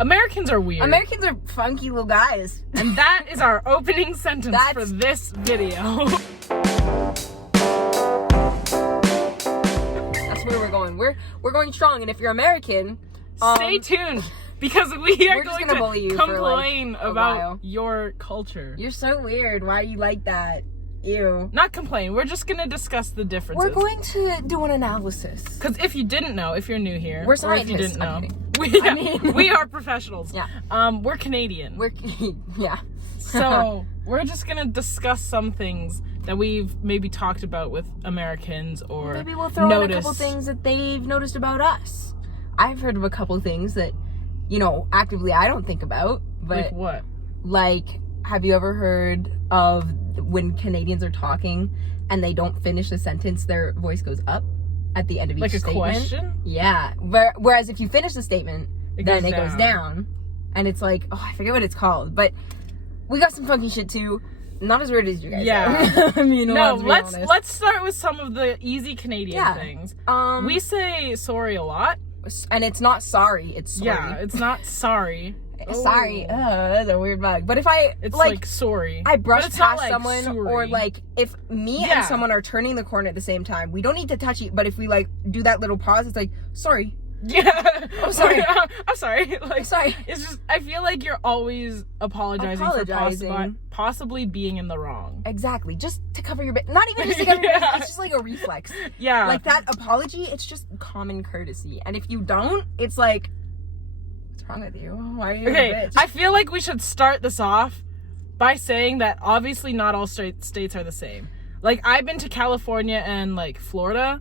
Americans are weird. Americans are funky little guys. And that is our opening sentence for this video. That's where we're going. We're going strong, and if you're American, stay tuned, because we are going to bully you complain for, about your culture. You're so weird. Why are you like that? Ew. Not complain. We're just going to discuss the differences. We're going to do an analysis. Because if you didn't know, if you're new here, we're or scientists. if you didn't know, we we are professionals. Yeah. We're Canadian. Yeah. So we're just gonna discuss some things that we've maybe talked about with Americans, or maybe we'll throw in a couple things that they've noticed about us. I've heard of a couple things that, actively I don't think about. But like what? Like, have you ever heard of when Canadians are talking and they don't finish a sentence, their voice goes up at the end of each statement? Like a question? Yeah. Whereas if you finish the statement, then it goes down. And it's like, I forget what it's called. But we got some funky shit too. Not as weird as you guys. Yeah. I mean, let's start with some of the easy Canadian things. We say sorry a lot. And it's not sorry, it's sorry. Yeah, it's not sorry. Sorry. That's a weird bug. But if it's like sorry. I brush past like someone, sorry. or like if me and someone are turning the corner at the same time, we don't need to touch it. But if we like do that little pause, it's like, sorry. Yeah. I'm sorry. I'm sorry. Like, sorry. It's just, I feel like you're always apologizing. For possibly being in the wrong. Exactly. Just to cover your bit. Not even just to cover your bit. It's just like a reflex. Yeah. Like that apology, it's just common courtesy. And if you don't, it's like, what's wrong with you? Why are you a bitch? I feel like we should start this off by saying that obviously not all states are the same. Like, I've been to California and like Florida,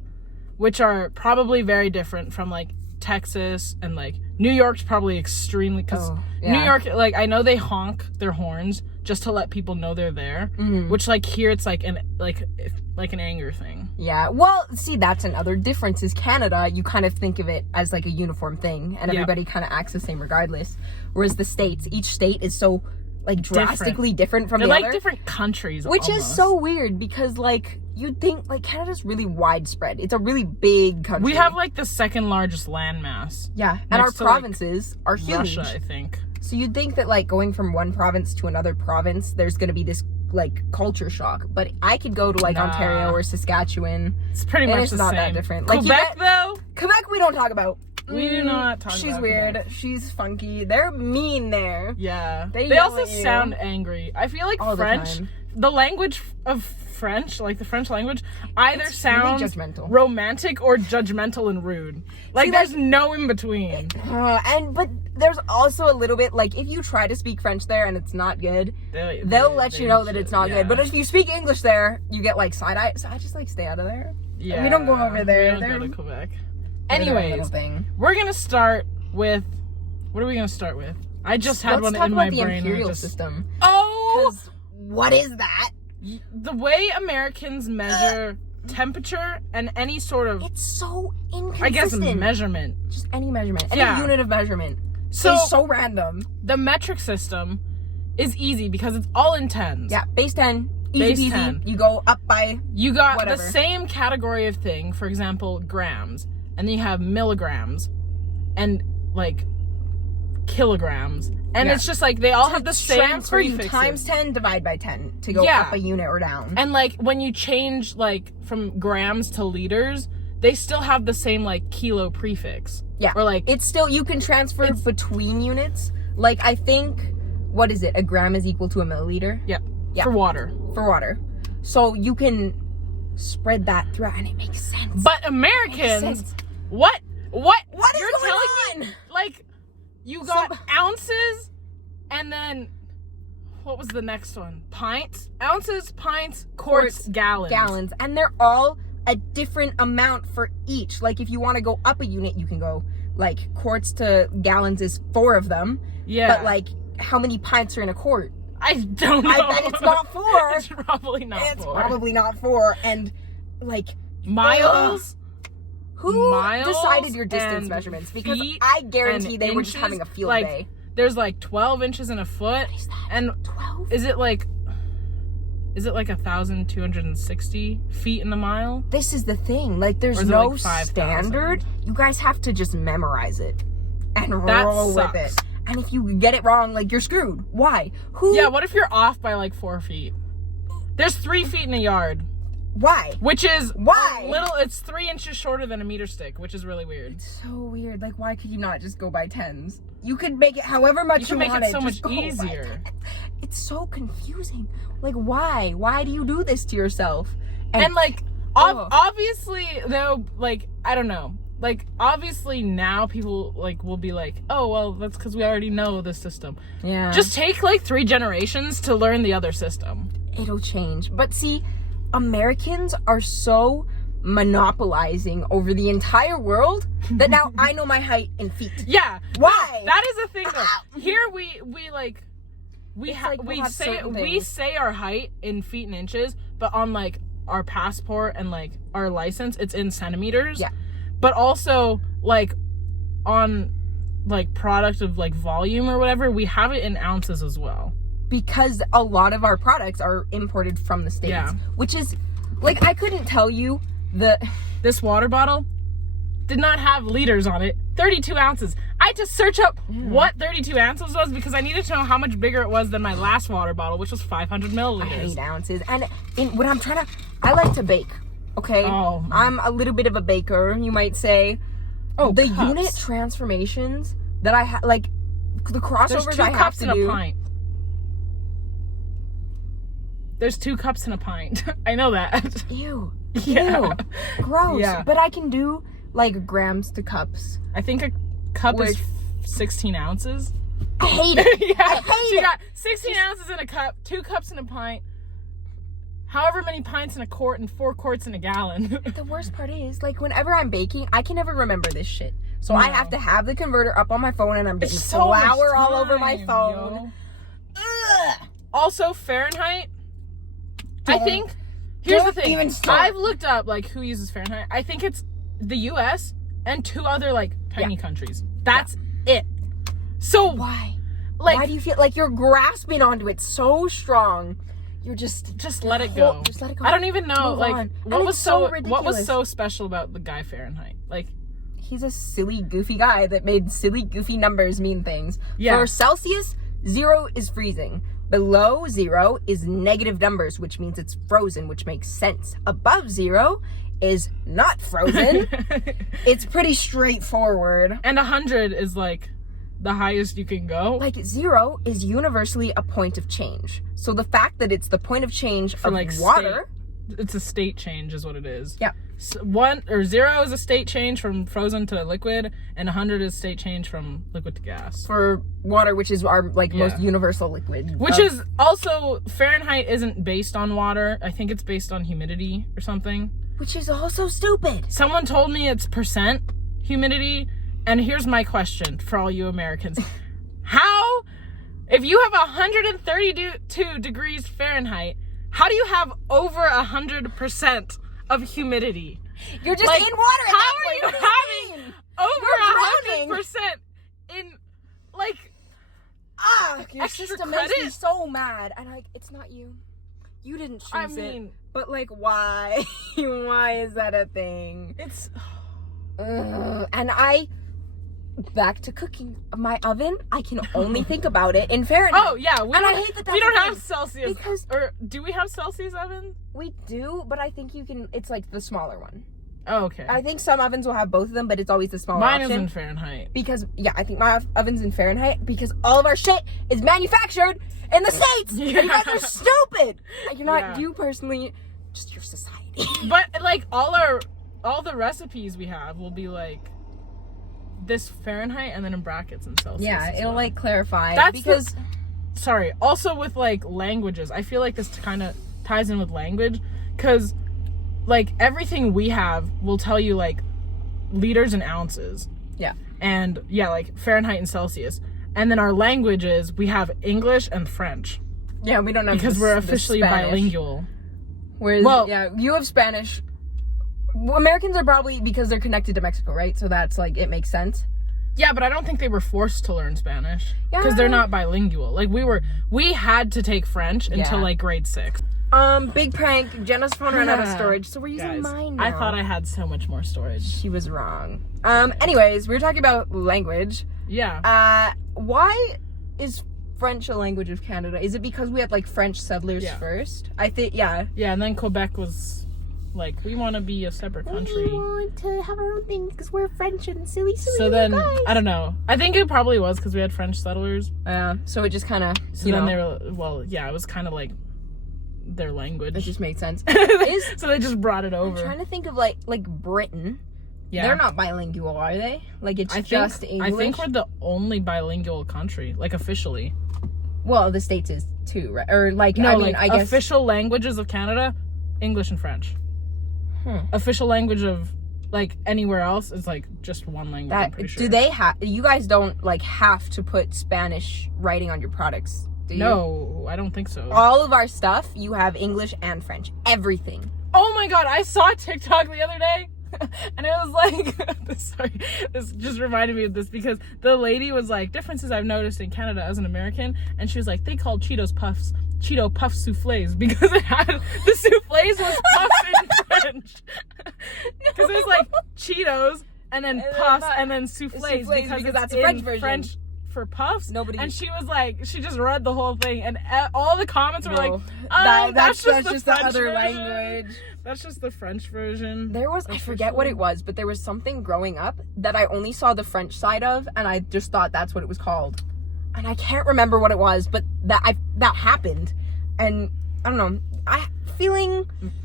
which are probably very different from like Texas, and like New York's probably extremely, because New York, like, I know they honk their horns just to let people know they're there, which like here it's like an anger thing. Yeah, well, see, that's another difference. Is Canada, you kind of think of it as like a uniform thing, and everybody kind of acts the same regardless, whereas the states, each state is so like drastically different from the other. They're like different countries, which is so weird, because like you'd think like Canada's really widespread. It's a really big country. We have like the second largest landmass. Yeah, and our provinces are huge. Russia, I think. So you'd think that like going from one province to another province, there's gonna be this like culture shock. But I could go to like Ontario or Saskatchewan. It's pretty much the same. It's not that different. Quebec, like though. Quebec, we don't talk about. We do not talk She's about weird. Quebec. She's funky. They're mean there. Yeah. They also sound angry. I feel like French, the language of French, like the French language, either sounds really romantic or judgmental and rude. Like, see, there's no in between. But there's also a little bit, like, if you try to speak French there and it's not good, they'll let you know that it's not good. But if you speak English there, you get like side eye. So I just like stay out of there. Yeah. We don't go over there. We don't go to Quebec. Anyways, we're gonna start with, what are we gonna start with? I just had one in my brain. Let's talk about the imperial system. Oh! What is that? The way Americans measure temperature and any sort of... It's so inconsistent. I guess measurement. Just any measurement. Any unit of measurement. So, it's so random. The metric system is easy because it's all in tens. Yeah, base 10. Easy peasy. 10. You go up by You got whatever. The same category of thing, for example, grams. And then you have milligrams. And, like, kilograms. And it's just like they all have the same prefixes. Times 10, divide by 10 to go up a unit or down. And like when you change like from grams to liters, they still have the same like kilo prefix. Yeah. Or like it's still, you can transfer between units. Like I think, what is it? A gram is equal to a milliliter? Yeah. For water. For water. So you can spread that throughout and it makes sense. But Americans, what is you're going telling me? Like, you got ounces, and then, what was the next one? Pints? Ounces, pints, quarts, gallons. Gallons. And they're all a different amount for each. Like, if you want to go up a unit, you can go, like, quarts to gallons is 4 of them. Yeah. But, like, how many pints are in a quart? I don't know. I bet it's not 4. It's probably not 4. It's probably not 4. And, like... Miles? Who decided your distance measurements? Because I guarantee they were just having a field day. There's like 12 inches in a foot. What is that? And 12? Is it like 1,260 feet in a mile? This is the thing. Like, there's no like standard. You guys have to just memorize it and roll with it. And if you get it wrong, like, you're screwed. Why? Who? Yeah, what if you're off by like 4 feet? There's 3 feet in a yard. Why? Which is Why? it's 3 inches shorter than a meter stick, which is really weird. It's so weird. Like, why could you not just go by tens? You could make it however much you can make want it so much just go by easier. 10s. It's so confusing. Like, why? Why do you do this to yourself? And like, Ugh. obviously, though, like, I don't know. Like, obviously now people, like, will be like, oh, well, that's because we already know the system. Yeah. Just take, like, 3 generations to learn the other system. It'll change. But see, Americans are so monopolizing over the entire world that now I know my height in feet. Yeah. Why? That is a thing, though. Here we like, we we'll have say certain we things. say our height in feet and inches, but on, like, our passport and, like, our license, it's in centimeters. Yeah. But also, like, on, like, product of, like, volume or whatever, we have it in ounces as well. Because a lot of our products are imported from the States. Yeah. Which is, like, I couldn't tell you This water bottle did not have liters on it. 32 ounces. I had to search up what 32 ounces was because I needed to know how much bigger it was than my last water bottle, which was 500 I milliliters. hate ounces. And when I'm I like to bake. Okay? Oh. I'm a little bit of a baker, you might say. Oh, The cups. unit transformations that I have, like, the crossovers There's 2 I have cups to in a do. pint. There's 2 cups in a pint. I know that. Ew. Yeah. Ew. Gross. Yeah. But I can do, like, grams to cups. I think a cup Which- is 16 ounces. I hate it. Yeah. I hate So you it. got 16 ounces in a cup, 2 cups in a pint, however many pints in a quart, and 4 quarts in a gallon. The worst part is, like, whenever I'm baking, I can never remember this shit. So I No. have to have the converter up on my phone, and I'm getting It's so much flour all over my time, phone. yo. Ugh. Also, Fahrenheit. I Don't- think. Here's the don't thing. even start. I've looked up, like, who uses Fahrenheit. I think it's the U.S. and 2 other, like, tiny countries. That's it. So, Why? like, Why do you feel like you're grasping onto it so strong? You're just let it go. Just let it go. I don't even know. Move Like, on. what And was it's so what was ridiculous. so special about the guy Fahrenheit? Like, He's a silly, goofy guy that made silly, goofy numbers mean things. Yeah. For Celsius, 0 is freezing. Below 0 is negative numbers, which means it's frozen, which makes sense. Above 0 is not frozen. It's pretty straightforward. and 100 is like the highest you can go. Like, 0 is universally a point of change. So the fact that it's the point of change For, of like, water... It's a state change, is what it is. Yeah. 1 or 0 is a state change from frozen to liquid, and 100 is state change from liquid to gas. For water, which is our, like, most Yeah. universal liquid. Which is also, Fahrenheit isn't based on water. I think it's based on humidity or something. Which is also stupid. Someone told me it's percent humidity, and here's my question for all you Americans. How, if you have 132 degrees Fahrenheit, how do you have over 100% of humidity? You're just Like, in water at how that are point. you What do you having mean? over You're 100% in, like, Your extra system makes me credit? so mad. And, like, it's not you. You didn't choose I it. mean, But, like, why? Why is that a thing? it's, Ugh. And back to cooking. My oven, I can only think about it in Fahrenheit. oh yeah, we And I don't, hate that that's we don't a have thing. Celsius, Because- or do we have Celsius ovens? We do, but I think you can, it's like the smaller one. Oh, okay. I think some ovens will have both of them, but it's always the smaller Mine option. is in Fahrenheit. Because, yeah, I think my oven's in Fahrenheit because all of our shit is manufactured in the States. And you guys Yeah. are stupid. You're not, Yeah. you personally, just your society. But like all the recipes we have will be like this Fahrenheit and then in brackets and Celsius. Yeah, as it'll well. like clarify. That's because, Sorry. Also with like languages, I feel like this kind of ties in with language because like everything we have will tell you like liters and ounces. yeah. And yeah, like Fahrenheit and Celsius. And then our languages, we have English and French Yeah, we don't have because the we're the officially Spanish. bilingual. Whereas, Well- yeah, you have Spanish. Well, Americans are probably, because they're connected to Mexico, right? So that's like, it makes sense. Yeah, but I don't think they were forced to learn Spanish because Yeah. they're not bilingual. Like we had to take French until Yeah. like grade 6. Big prank. Jenna's phone ran out of storage, so we're using Guys, mine now. I thought I had so much more storage. She was wrong. Anyways, we were talking about language. Yeah. why is French a language of Canada? Is it because we had like French settlers first? I think, yeah. Yeah, and then Quebec was like, we want to be a separate country. We want to have our own thing because we're French and silly So then, guys. I don't know. I think it probably was because we had French settlers. So it just kind of, So then they were, well, yeah, it was kind of like their language. it just made sense. So they just brought it I'm over. trying to think of like Britain. Yeah. They're not bilingual, are they? Like it's just English. I think we're the only bilingual country, like officially. Well, the States is too, right? Or like, No, I mean, like I guess. official languages of Canada, English and French. Official language of like anywhere else is like just one language. I'm pretty sure. Do they have? You guys don't like have to put Spanish writing on your products, do you? No, I don't think so. All of our stuff, you have English and French. Everything. Oh my god, I saw TikTok the other day. And it was like, sorry, this just reminded me of this because the lady was like, differences I've noticed in Canada as an American, and she was like, they called Cheetos puffs Cheeto puff souffles because it had the souffles was puffs in French. Because it was like Cheetos and then puffs and then souffles because that's it's a French in version. French for puffs. Nobody. And she was like, she just read the whole thing, and all the comments were like, that's just the French other version. language. That's just the French version. There was, I forget what it was, but there was something growing up that I only saw the French side of, and I just thought that's what it was called. And I can't remember what it was, but that happened. And I don't know,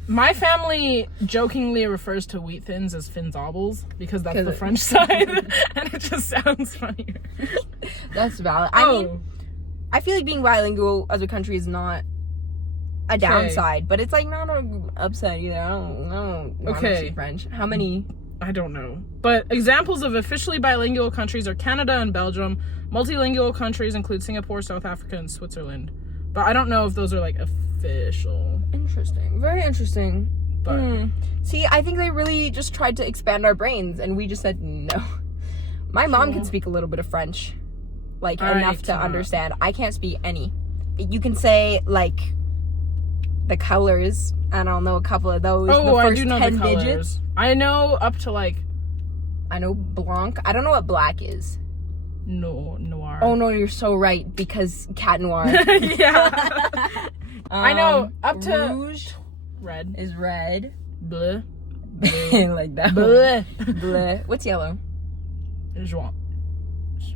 my family jokingly refers to wheat thins as Finzobbles because that's the French side, and it just sounds funnier. That's valid. I mean, I feel like being bilingual as a country is not a downside, but it's like not an upside either. I don't want to speak French. How many? I don't know. But examples of officially bilingual countries are Canada and Belgium. Multilingual countries include Singapore, South Africa, and Switzerland. But I don't know if those are like official. Interesting. Very interesting. But see, I think they really just tried to expand our brains, and we just said no. My mom can speak a little bit of French, like enough to understand. I can't speak any. You can say like the colors, and I'll know a couple of those. Oh, the first I do know 10 the colors. digits. I know up to like. I know blanc. I don't know what black is. No, noir. Oh no, you're so right, because cat noir. Yeah. I know up to rouge red is red. bleu. Like that. Bleu. Bleu. What's yellow? Jaune.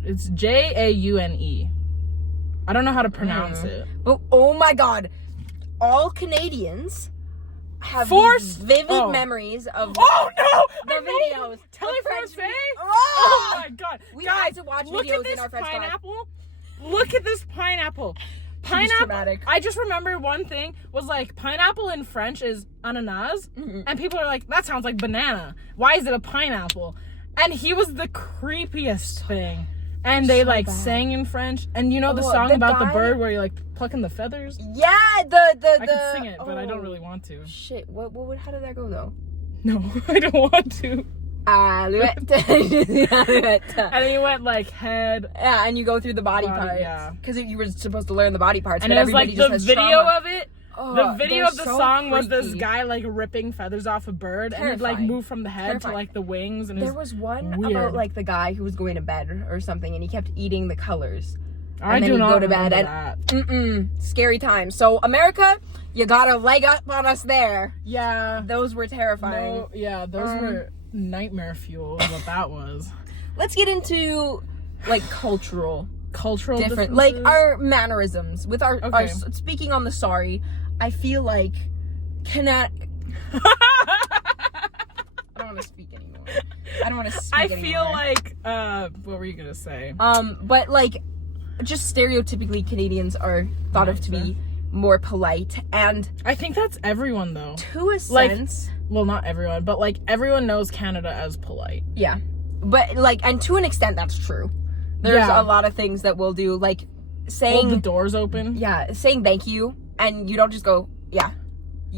It's Jaune. I don't know how to pronounce it. But oh my god, all Canadians have these vivid memories of the videos. Telefrancais? Oh my god. We Guys, had to watch look videos at this in our French class. pineapple. Look at this pineapple. Pineapple. Dramatic. I just remember one thing was like pineapple in French is ananas, and people are like, that sounds like banana. Why is it a pineapple? And he was the creepiest thing. And they like sang in French, and you know the song about the bird where you're like plucking the feathers. Yeah, I can sing it, but I don't really want to. Shit, what? How did that go though? No, I don't want to. Alouette. And then you went like head. Yeah, and you go through the body parts. Yeah. Because you were supposed to learn the body parts, And but it was everybody like just the has video trauma. of it. The video of the so song was this creepy. guy like ripping feathers off a bird, and he'd like Terrifying. move from the head to like the wings. And There was one weird. about like the guy who was going to bed or something, and he kept eating the colors. I and then do he'd not go to bed, remember and that. scary times. So America, you got a leg up on us there. Yeah, Those were terrifying. no, yeah, those were nightmare fuel. Is what that was. Let's get into like cultural Cultural different, like differences? our mannerisms with our speaking on the sorry. I feel like I don't want to speak anymore. I don't want to speak I anymore. feel like what were you gonna say? But like, just stereotypically Canadians are thought of to be more polite, and I think that's everyone though. to a sense, Well, not everyone, but like everyone knows Canada as polite. yeah. But like, and to an extent, that's true. There's Yeah. a lot of things that we'll do, like Hold saying the doors open. saying thank you, and you don't just go Yeah.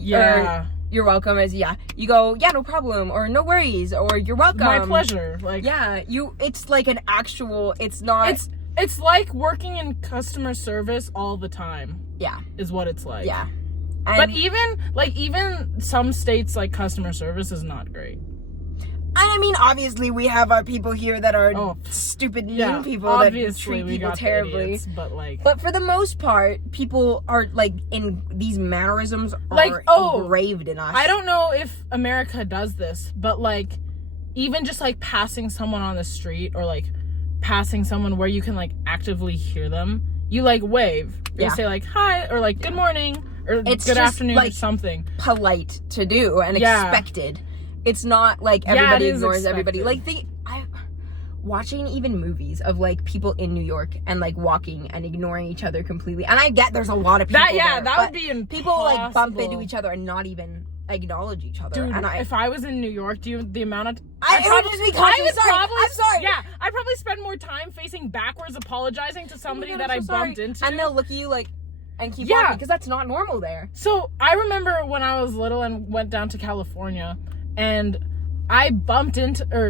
or, you're welcome as you go no problem, or no worries, or you're welcome, My pleasure. Like it's like an actual, it's not it's like working in customer service all the time. yeah Is what it's like. and, But even some states like customer service is not great. I mean, obviously, we have our people here that are Oh, stupid, mean yeah, people that obviously treat we people got the terribly. idiots, but like, But for the most part, people are like in these mannerisms Like, are oh, engraved in us. I don't know if America does this, but like, even just like passing someone on the street or like passing someone where you can like actively hear them, you like wave. You Yeah. say like hi or like good morning or It's good just, afternoon or like, something. polite to do and Yeah. expected. It's not like Yeah, everybody it is ignores everybody. expected. Like watching even movies of like people in New York and like walking and ignoring each other completely. And I get there's a lot of people there, That but would be impossible. people like bump into each other and not even acknowledge each other. Dude, and if I was in New York, the amount of it would just be I would sorry. probably I'm sorry. Yeah, I'd probably spend more time facing backwards apologizing to somebody Oh my that God, I I'm so sorry. bumped into. And they'll look at you like and keep Yeah. walking because that's not normal there. So I remember when I was little and went down to California, and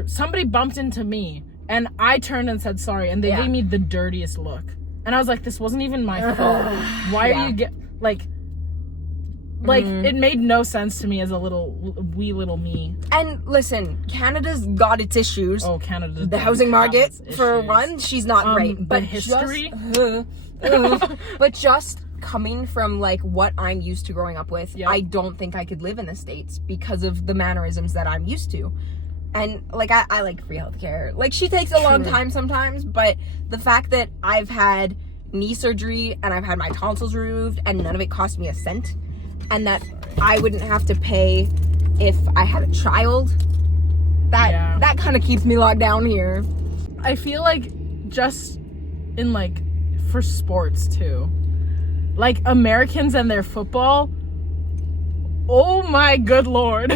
somebody bumped into me, and I turned and said sorry, and they Yeah. gave me the dirtiest look, and I was like, this wasn't even my fault. Why Yeah. are you like it made no sense to me as a wee little me. And listen, Canada's got its issues. Oh, Canada. The housing market, has its for issues. one, she's not great. the But history? but just coming from like what I'm used to growing up with, Yep. I don't think I could live in the States because of the mannerisms that I'm used to. And like I like free healthcare. Like she takes a long True. time sometimes, but the fact that I've had knee surgery and I've had my tonsils removed and none of it cost me a cent, and that I wouldn't have to pay if I had a child, that kind of keeps me locked down here. I feel like just in like for sports too, like Americans and their football, oh my good lord.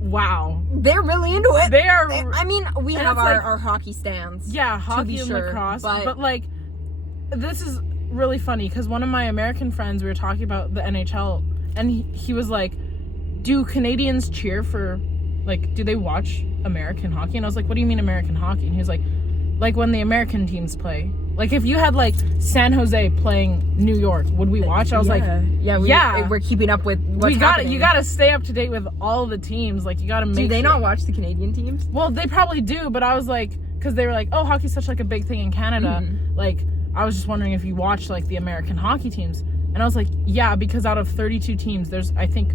Wow, They're really into it. they are. I mean, we and have it's like- our hockey stands. Yeah, be hockey and sure, lacrosse, but- but like this is really funny because one of my American friends, we were talking about the NHL, and he was like, do Canadians cheer for, like, do they watch American hockey? And I was like, what do you mean American hockey? And he was like when the American teams play, like if you had like San Jose playing New York, would we watch? I was like, we're keeping up with what's happening. you gotta stay up to date with all the teams, like you gotta make Do they sure- not watch the Canadian teams? Well, they probably do, but I was like, because they were like, oh, hockey's such like a big thing in Canada. Mm-hmm. Like, I was just wondering if you watched like the American hockey teams. And I was like, yeah, because out of 32 teams, there's I think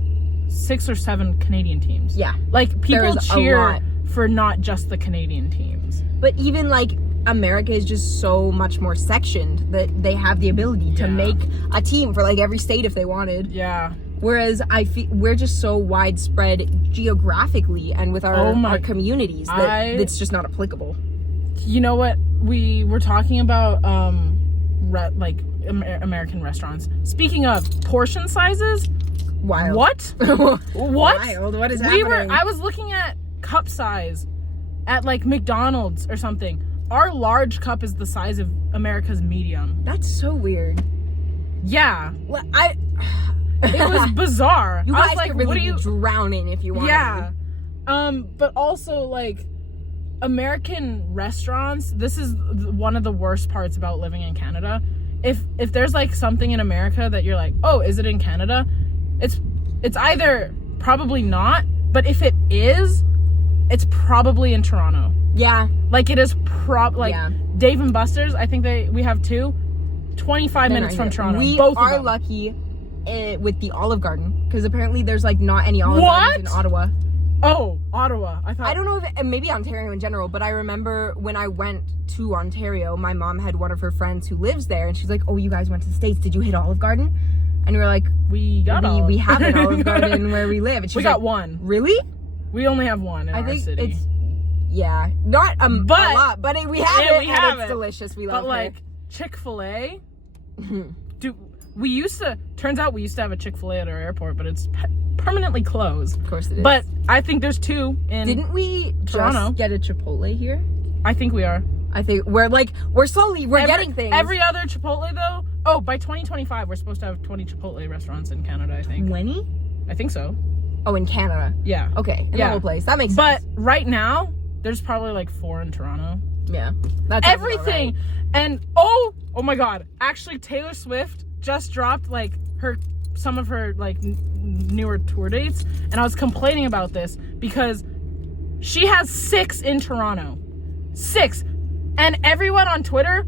6 or 7 Canadian teams. Yeah. Like people There's a cheer lot. for not just the Canadian teams. But even like America is just so much more sectioned that they have the ability to Yeah. make a team for like every state if they wanted. Yeah. Whereas I feel we're just so widespread geographically and with our communities that it's just not applicable. You know what? We were talking about American restaurants. Speaking of portion sizes, Wild. what? What? Wild. What is happening? I was looking at cup size at like McDonald's or something. Our large cup is the size of America's medium. That's so weird. Yeah. Well, It was bizarre. You I guys was like, could really what are you be drowning if you wanted. Yeah. But also like American restaurants, this is one of the worst parts about living in Canada. If there's like something in America that you're like, "Oh, is it in Canada?" It's either probably not, but if it is, it's probably in Toronto. Yeah. Like it is Yeah. Dave and Buster's, I think we have 25 minutes from Toronto. We both are of them. lucky with the Olive Garden because apparently there's like not any Olive Gardens in Ottawa. Oh, Ottawa. I thought I don't know if maybe Ontario in general, but I remember when I went to Ontario, my mom had one of her friends who lives there, and she's like, "Oh, you guys went to the States? Did you hit Olive Garden?" And we were like, we have an Olive Garden where we live." And she We was got like, one. Really? We only have one in I our think city. it's not a lot, but we have Yeah, it, we and have it's it. delicious. We love But like Chick-fil-A, turns out we used to have a Chick-fil-A at our airport, but it's permanently closed. Of course it is. But I think there's 2 in didn't we Toronto. just get a Chipotle here? I think we are. I think we're slowly getting things. Every other Chipotle though. Oh, by 2025 we're supposed to have 20 Chipotle restaurants in Canada, I think. When? I think so. Oh, in Canada. Yeah. Okay, in the Yeah. whole place. That makes But sense. right now there's probably like 4 in Toronto. Yeah. That's Everything. And oh my god, actually Taylor Swift just dropped like her some of her like newer tour dates, and I was complaining about this because she has 6 in Toronto. 6. And everyone on Twitter,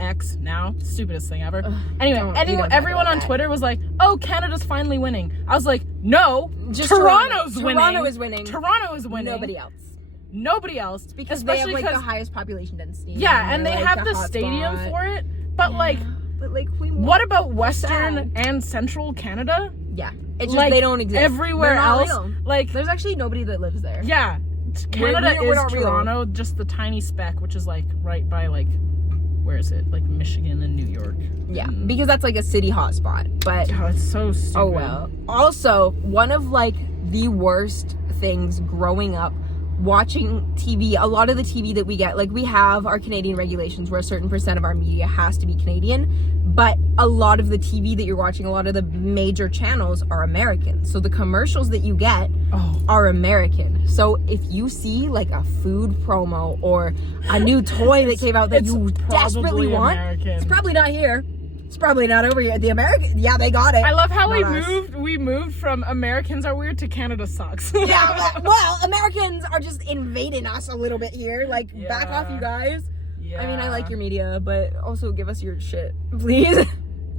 X now, stupidest thing ever. Everyone on Twitter was like, "Oh, Canada's finally winning." I was like, "No, Just Toronto's winning. Toronto is winning. Toronto is winning. Nobody else. It's Because they have like the highest population density. Yeah, and they like, have the stadium for it. But like, what about Western and Central Canada? Yeah, it's just Like, they don't exist everywhere else. Real. Like, There's actually nobody that lives there. yeah, Canada we're is not real. Toronto, just the tiny speck, which is like right by like, where is it? Like Michigan and New York. Yeah, because that's like a city hotspot. But Oh, it's so stupid. oh well. Also, one of like the worst things growing up watching TV, a lot of the TV that we get, like we have our Canadian regulations where a certain percent of our media has to be Canadian, but a lot of the TV that you're watching, a lot of the major channels are American. So the commercials that you get are American. So if you see like a food promo or a new toy that came out that you desperately want, American. it's probably not here. It's probably not over here. The American, yeah, they got it. I love how Not us. we moved from Americans are weird to Canada sucks. Yeah, well, Americans are just invading us a little bit here. Like, back off, you guys. Yeah. I mean, I like your media, but also give us your shit, please.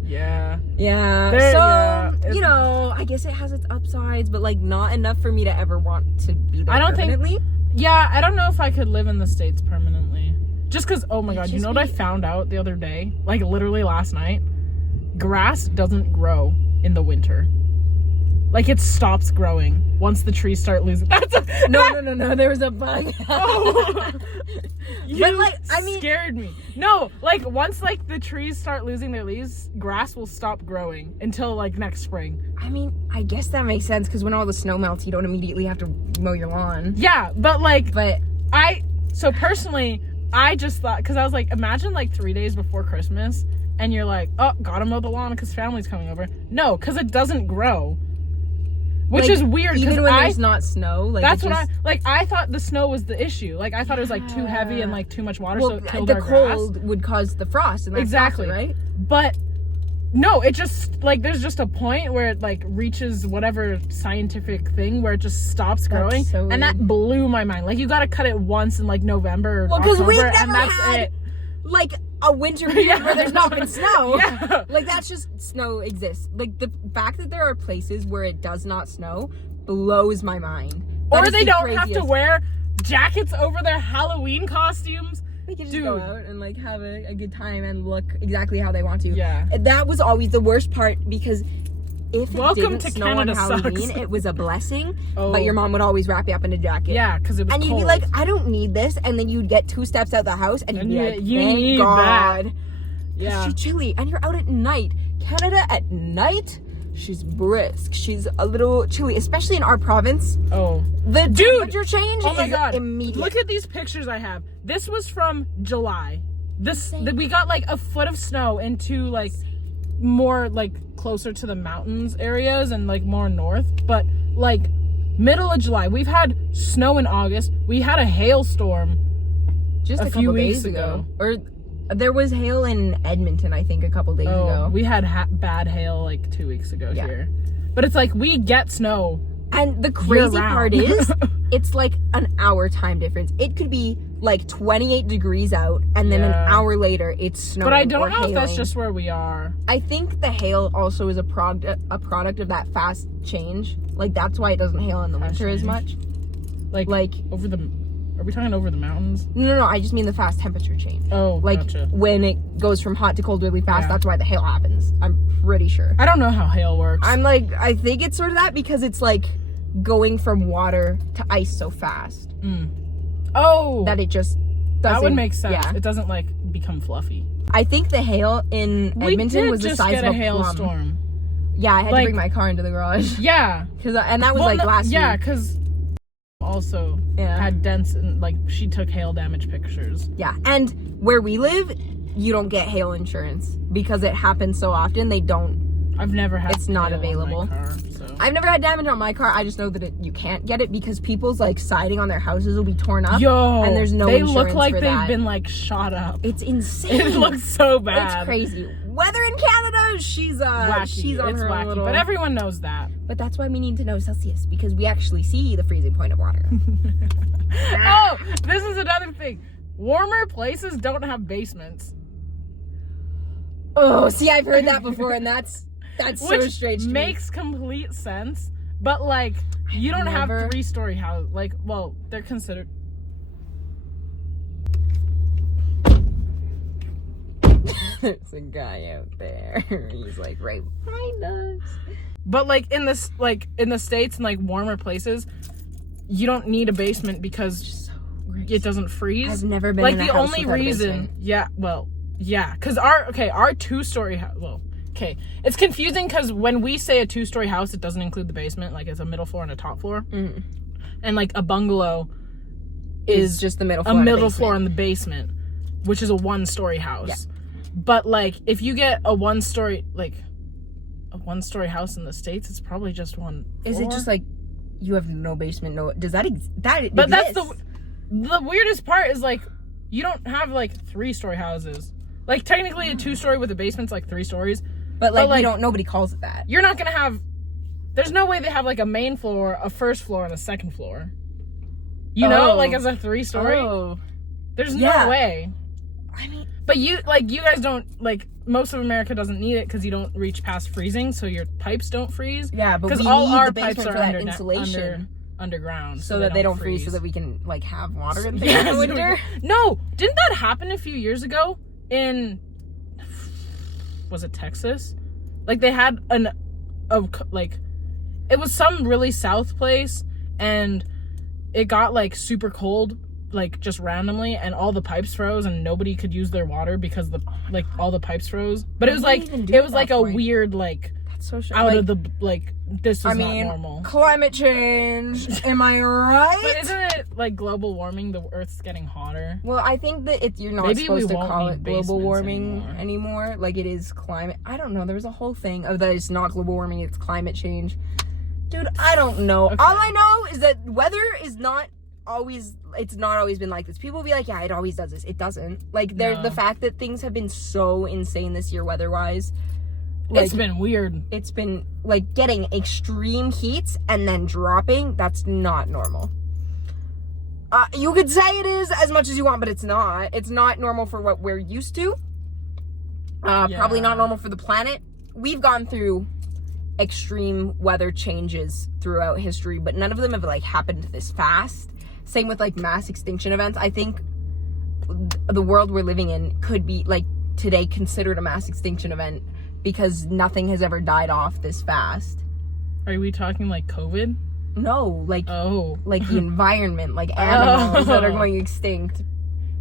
Yeah. Yeah. There- So, yeah, you know, I guess it has its upsides, but like not enough for me to ever want to be there I don't think- permanently. Yeah, I don't know if I could live in the States permanently. Just because, oh my god, you just know what I found out the other day? Like, literally last night? Grass doesn't grow in the winter. Like, it stops growing once the trees start losing. That's a, No. There was a bug. Oh. You But, like, I mean- scared me. No, like, once, like, the trees start losing their leaves, grass will stop growing until, like, next spring. I mean, I guess that makes sense because when all the snow melts, you don't immediately have to mow your lawn. Yeah, but, like, But so personally, I just thought, because I was like, imagine like 3 days before Christmas, and you're like, oh, gotta mow the lawn because family's coming over. No, because it doesn't grow, which like, is weird. even when there's not snow, like that's it what just, I thought the snow was the issue. Like I thought it was like too heavy and like too much water, so well, it killed the our cold grass. would cause the frost, and that's Exactly. toxic, right? But no, it just like there's just a point where it like reaches whatever scientific thing where it just stops growing, so and that blew my mind. Like you got to cut it once in like November or Well, because October, we've never and that's had it. like a winter period where there's not been snow. Yeah. Like that's just snow exists. Like the fact that there are places where it does not snow blows my mind. That Or is they the don't have to craziest. wear jackets over their Halloween costumes. They can just Dude. go out and like have a good time and look exactly how they want to. Yeah. That was always the worst part because if it Welcome didn't to snow Canada on Halloween, sucks. it was a blessing. Oh. But your mom would always wrap you up in a jacket. Yeah, because it was And you'd cold. be like, I don't need this, and then you'd get 2 steps out the house, and you'd And be you- like, you thank need God. that. It's yeah. too chilly, and you're out at night. Canada at night, she's brisk. She's a little chilly, especially in our province. Oh. The Dude! temperature change Oh my is god. immediate. Look at these pictures I have. This was from July. We got like a foot of snow into like more like closer to the mountains areas and like more north, but like middle of July. We've had snow in August. We had a hailstorm just a a few couple weeks days ago. Or there was hail in Edmonton, I think, a couple days ago. We had bad hail like 2 weeks ago Yeah. here. But it's like we get snow. And the crazy year-round. part is, it's like an hour time difference. It could be like 28 degrees out, and then an Yeah. hour later, it's snowing. But I don't or know if that's hailing. just where we are. I think the hail also is a product of that fast change. Like that's why it doesn't hail in the Fast winter as change. much. Like over the are we talking over the mountains? No, I just mean the fast temperature change. Oh, Like gotcha. when it goes from hot to cold really fast, Yeah. that's why the hail happens. I'm pretty sure. I don't know how hail works. I think it's sort of that because it's like going from water to ice so fast Oh, that it just doesn't. that would make sense. Yeah. It doesn't like become fluffy. I think the hail in We Edmonton did was the just size get of a a plum. hailstorm. Yeah, I had to Like- bring my car into the garage Yeah, and that was like last Yeah, week. because also Yeah. had dents and like she took hail damage pictures. Yeah, and where we live, you don't get hail insurance because it happens so often. They don't I've never had. It's not hail on my available. car, so. I've never had damage on my car. I just know that you can't get it because people's like siding on their houses will be torn up. Yo, and there's no they insurance look like for they've that. been like shot up. It's insane. It looks so bad. It's crazy. Weather in Canada, she's Wacky. she's on It's her wacky, little. but everyone knows that. But that's why we need to know Celsius because we actually see the freezing point of water. Oh, this is another thing. Warmer places don't have basements. Oh, see, I've heard that before, and that's so Which strange. To me. makes complete sense, but like you don't have 3-story houses. Like, well, they're considered. There's a guy out there. He's like right behind us. But like in this, like in the States and like warmer places, you don't need a basement because it doesn't freeze. I've never been like in a the house only without a reason. basement. Yeah, well, yeah, because our 2-story house. Well, okay, it's confusing because when we say a 2-story house, it doesn't include the basement. Like it's a middle floor and a top floor, and like a bungalow is just the middle a floor. middle floor in the basement, which is a 1-story house. Yeah. But like if you get a 1-story house in the States, it's probably just one floor. Is it just like you have no basement? No, does that that? But exists? that's the weirdest part is like you don't have like 3-story houses. Like technically a 2-story with a basement's like 3 stories. But like, like, we don't. Nobody calls it that. You're not gonna have. There's no way they have like a main floor, a first floor, and a second floor. You know, like as a 3-story. Oh. There's Yeah. no way. I mean, But you guys don't like. Most of America doesn't need it because you don't reach past freezing, so your pipes don't freeze. yeah, but Because we all need our the pipes basement are for that under insulation, underground, so that they don't freeze, so that we can like have water and things Yeah, in the so we winter. can- No, didn't that happen a few years ago in? Was it Texas? Like they had it was some really south place, and it got like super cold, like just randomly, and all the pipes froze, and nobody could use their water because all the pipes froze. But it was like a weird like That's so strange. out of the like this is I not mean, normal. climate change. Am I right? But isn't it like global warming? The Earth's getting hotter. Well, I think that you're not Maybe we supposed to won't call need it global basements warming anymore. Like it is climate. I don't know. There's a whole thing of that it's not global warming, it's climate change. Dude, I don't know. Okay. All I know is that weather is not always. It's not always been like this. People be like, yeah, it always does this. It doesn't. Like No. the fact that things have been so insane this year weather-wise. It's been weird. It's been like getting extreme heats and then dropping. That's not normal. You could say it is as much as you want, but it's not. It's not normal for what we're used to. Probably not normal for the planet. We've gone through extreme weather changes throughout history, but none of them have like happened this fast. Same with like mass extinction events. I think the world we're living in could be like today considered a mass extinction event because nothing has ever died off this fast. Are we talking like COVID? No, like like the environment, like animals that are going extinct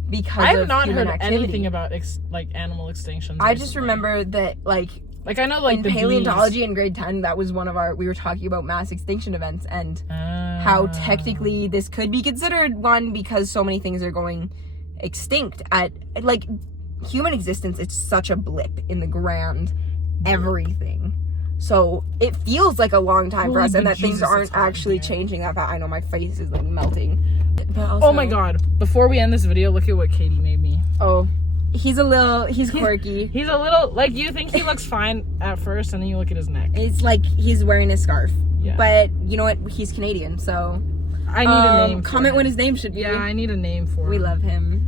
because I have of not human heard activity. anything about like animal extinctions. I just recently. remember that like I know like in the paleontology in grade 10, that was one of we were talking about mass extinction events and how technically this could be considered one because so many things are going extinct at like human existence. It's such a blip in the grand everything. So it feels like a long time for Holy us and that things bejesus, aren't it's hot in actually here. changing that fast. I know my face is like melting. But also, Oh my god! Before we end this video, look at what Katie made me. Oh, he's quirky. He's a little like you think he looks fine at first, and then you look at his neck. It's like he's wearing a scarf. Yeah. But you know what? He's Canadian, so I need a name. For comment him. what his name should be. Yeah, I need a name for him. We love him.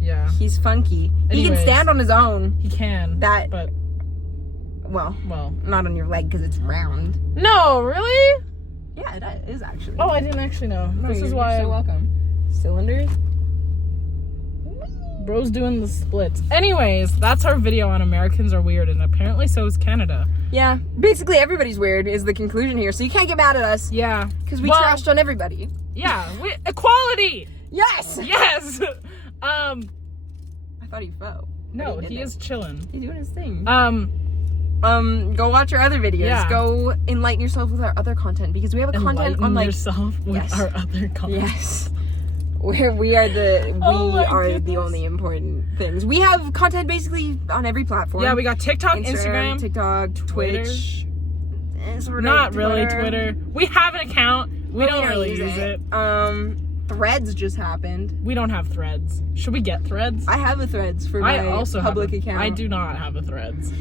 Yeah, He's funky. He can Anyways. stand on his own. he can. That- but Well, well, not on your leg because it's round. no, really? Yeah, it is actually. Oh, I didn't actually know. No, This is you're why so welcome. Cylinders. bro's doing the splits. Anyways, that's our video on Americans are weird, and apparently so is Canada. Yeah, basically everybody's weird is the conclusion here. So you can't get mad at us Yeah, because we Well- trashed on everybody. yeah, equality. Yes. Yes. I thought he fell. No, But he didn't. is chilling. He's doing his thing. Go Watch our other videos. Yeah. Go enlighten yourself with our other content because we have a content on like yourself with Yes. our other content. yes. We are Oh my the goodness. only important things. We have content basically on every platform. Yeah, we got TikTok, Instagram, TikTok, Twitter. Twitch. Sort of not really Twitter. We have an account. We don't really use it. Threads just happened. We don't have Threads. Should we get Threads? I have a Threads for my I also public have account. I do not have a Threads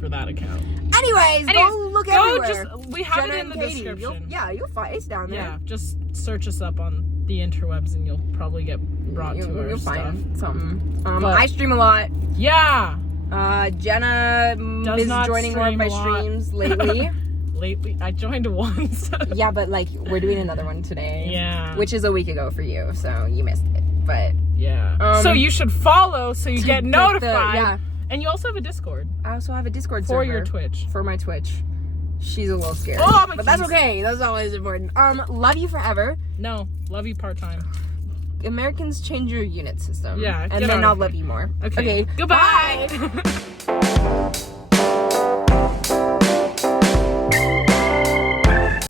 for that account. Anyways, go look everywhere. We have Jenna it in the and Katie. description. You'll find it's down there. Yeah, just search us up on the interwebs and you'll probably get brought to our You'll stuff. find something. But- I stream a lot. Yeah. Jenna is not joining more of stream my a lot. streams lately. Lately, I joined once. Yeah, but like we're doing another one today. Yeah. Which is a week ago for you, so you missed it. But Yeah. So you should follow so you get get notified. yeah. And you also have a Discord I also have a Discord for server your Twitch. for my Twitch. She's a little scared. Oh, my but that's keys. okay. That's always important. Love you forever. No, love you part time. Americans change your unit system. Yeah, And get then out I'll of love you more. Okay. Okay. Goodbye. Bye.